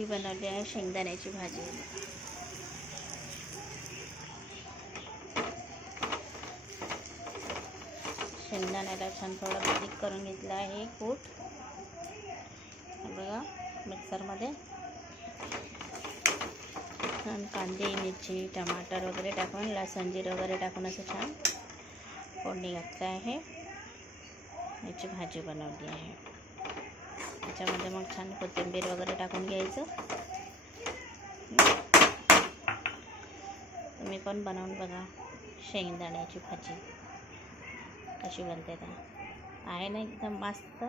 ही बनवली आहे शेंगदाण्याची भाजी. शेंगदाण्याला छान थोडं बारीक करून घेतलं आहे कूट. बघा मिक्सरमध्ये छान कांदे, मिरची, टमाटर वगैरे टाकून, लसूण जिरं वगैरे टाकून असं छान फोडणी घातलं आहे. याची भाजी बनवली आहे. त्याच्यामध्ये मग छान कोथिंबीर वगैरे टाकून घ्यायचं. तुम्ही पण बनवून बघा शेंगदाण्याची भाजी कशी बनते. आहे ना एकदम मस्त.